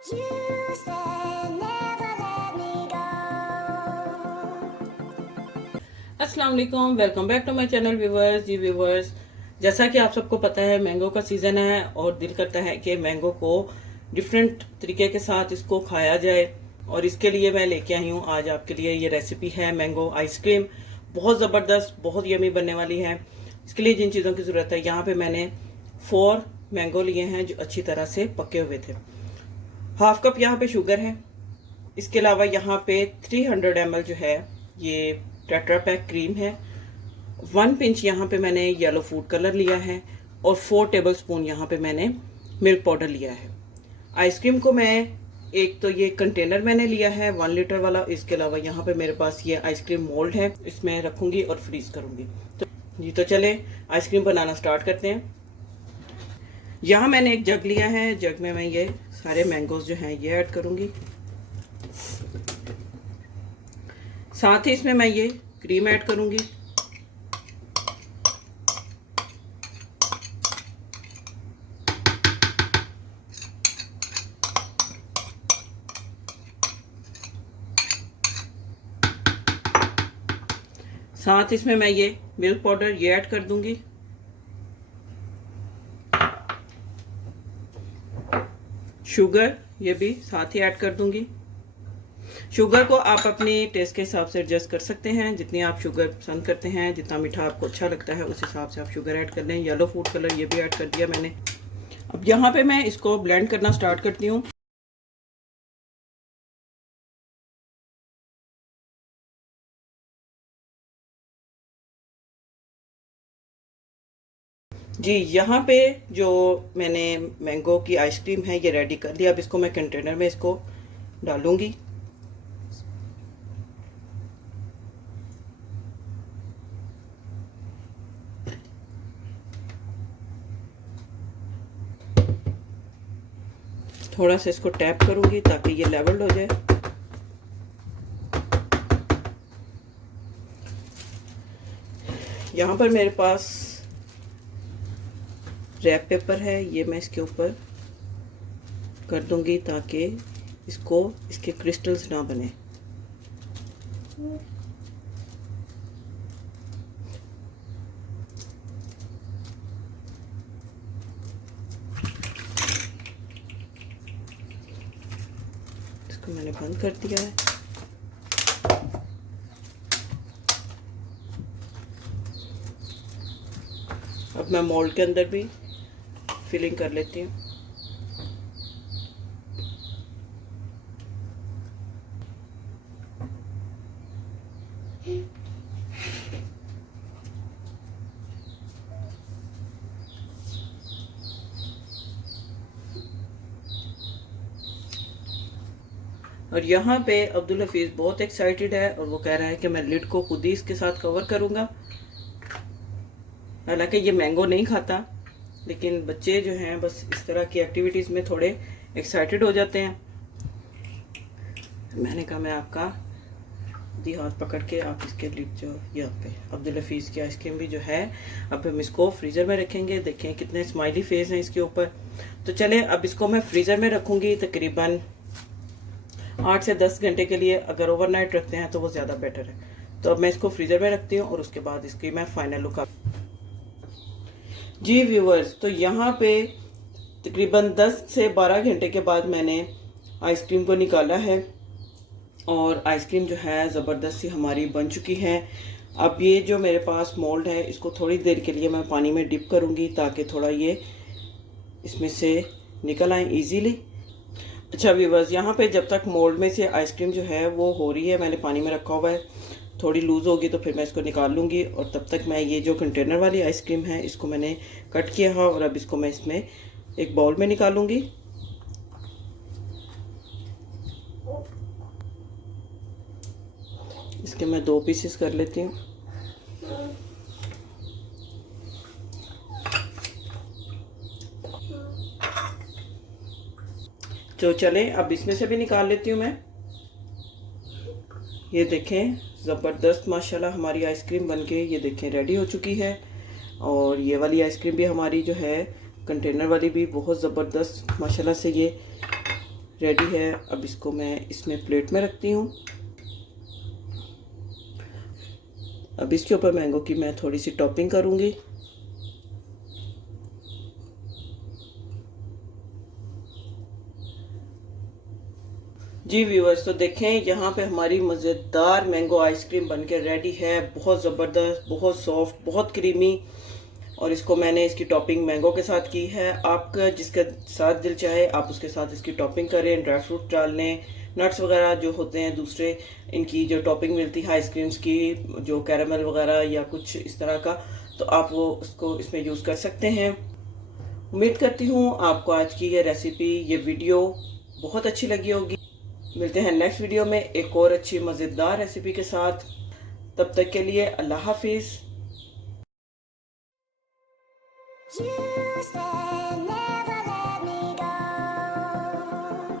You said never let me go. अस्सलाम वालेकुम, welcome back to my channel viewers. जी viewers, जैसा कि आप सबको पता है मैंगो का सीज़न है और दिल करता है कि मैंगो को डिफरेंट तरीके के साथ इसको खाया जाए। और इसके लिए मैं लेके आई हूँ आज आपके लिए ये रेसिपी है मैंगो आइसक्रीम। बहुत ज़बरदस्त, बहुत यमी बनने वाली है। इसके लिए जिन चीज़ों की ज़रूरत है, यहाँ पे मैंने 4 मैंगो लिए हैं जो अच्छी तरह से पके हुए थे। हाफ कप यहाँ पे शुगर है। इसके अलावा यहाँ पे 300 ml जो है ये टेट्रा पैक क्रीम है। 1 पिंच यहाँ पे मैंने येलो फूड कलर लिया है और 4 टेबल स्पून यहाँ पे मैंने मिल्क पाउडर लिया है। आइसक्रीम को मैं एक तो ये कंटेनर मैंने लिया है 1 लीटर वाला। इसके अलावा यहाँ पे मेरे पास ये आइसक्रीम मोल्ड है, इसमें रखूंगी और फ्रीज करूंगी। तो चले आइसक्रीम बनाना स्टार्ट करते हैं। यहाँ मैंने एक जग लिया है, जग में मैं ये सारे मैंगोज जो हैं ये ऐड करूंगी। साथ ही इसमें मैं ये क्रीम ऐड करूंगी। साथ इसमें मैं ये मिल्क पाउडर ये ऐड कर दूंगी। शुगर ये भी साथ ही ऐड कर दूंगी। शुगर को आप अपनी टेस्ट के हिसाब से एडजस्ट कर सकते हैं, जितनी आप शुगर पसंद करते हैं, जितना मीठा आपको अच्छा लगता है उस हिसाब से आप शुगर ऐड कर लें। येलो फूड कलर ये भी ऐड कर दिया मैंने। अब यहाँ पे मैं इसको ब्लेंड करना स्टार्ट करती हूँ। जी, यहाँ पे जो मैंने मैंगो की आइसक्रीम है ये रेडी कर लिया। अब इसको मैं कंटेनर में इसको डालूंगी। थोड़ा सा इसको टैप करूंगी ताकि ये लेवल्ड हो जाए। यहाँ पर मेरे पास रैप पेपर है, ये मैं इसके ऊपर कर दूंगी ताकि इसके क्रिस्टल्स ना बने। इसको मैंने बंद कर दिया है। अब मैं मोल्ड के अंदर भी फिलिंग कर लेती हूँ। और यहाँ पे अब्दुल हफीज बहुत एक्साइटेड है और वो कह रहा है कि मैं लिड को खुद ही इसके साथ कवर करूँगा। हालांकि ये मैंगो नहीं खाता, लेकिन बच्चे जो हैं बस इस तरह की एक्टिविटीज़ में थोड़े एक्साइटेड हो जाते हैं। मैंने कहा मैं आपका दी हाथ पकड़ के आप इसके लिड जो यहाँ पे अब्दुल हफीज़ की आइसक्रीम भी जो है अब हम इसको फ्रीज़र में रखेंगे। देखें कितने स्माइली फेस हैं इसके ऊपर। तो चले अब इसको मैं फ्रीज़र में रखूँगी तकरीबन 8 से 10 घंटे के लिए। अगर ओवरनाइट रखते हैं तो वो ज़्यादा बेटर है। तो अब मैं इसको फ्रीज़र में रखती हूँ और उसके बाद इसकी मैं फाइनल लुक। जी व्यूवर्स, तो यहाँ पे तकरीबन 10 से 12 घंटे के बाद मैंने आइसक्रीम को निकाला है और आइसक्रीम जो है ज़बरदस्त सी हमारी बन चुकी है। अब ये जो मेरे पास मोल्ड है इसको थोड़ी देर के लिए मैं पानी में डिप करूँगी ताकि थोड़ा ये इसमें से निकल आए इजीली। अच्छा व्यूवर्स, यहाँ पे जब तक मोल्ड में से आइसक्रीम जो है वो हो रही है, मैंने पानी में रखा हुआ है, थोड़ी लूज़ होगी तो फिर मैं इसको निकाल लूँगी। और तब तक मैं ये जो कंटेनर वाली आइसक्रीम है इसको मैंने कट किया है और अब इसको मैं इसमें एक बाउल में निकालूँगी। इसके मैं 2 पीसेस कर लेती हूँ। तो चले अब इसमें से भी निकाल लेती हूँ मैं। ये देखें ज़बरदस्त माशाल्लाह हमारी आइसक्रीम बनके ये देखें रेडी हो चुकी है। और ये वाली आइसक्रीम भी हमारी जो है कंटेनर वाली भी बहुत ज़बरदस्त माशाल्लाह से ये रेडी है। अब इसको मैं इसमें प्लेट में रखती हूँ। अब इसके ऊपर मैंगो की मैं थोड़ी सी टॉपिंग करूँगी। जी व्यूअर्स, तो देखें यहाँ पे हमारी मज़ेदार मैंगो आइसक्रीम बनके रेडी है। बहुत ज़बरदस्त, बहुत सॉफ्ट, बहुत क्रीमी। और इसको मैंने इसकी टॉपिंग मैंगो के साथ की है। आपका जिसके साथ दिल चाहे आप उसके साथ इसकी टॉपिंग करें, ड्राई फ्रूट डाल लें, नट्स वगैरह जो होते हैं दूसरे, इनकी जो टॉपिंग मिलती है आइसक्रीम्स की, जो कैरामल वगैरह या कुछ इस तरह का, तो आप वो उसको इसमें यूज़ कर सकते हैं। उम्मीद करती हूँ आपको आज की ये रेसिपी, ये वीडियो बहुत अच्छी लगी होगी। मिलते हैं नेक्स्ट वीडियो में एक और अच्छी मज़ेदार रेसिपी के साथ। तब तक के लिए अल्लाह हाफिज़। You said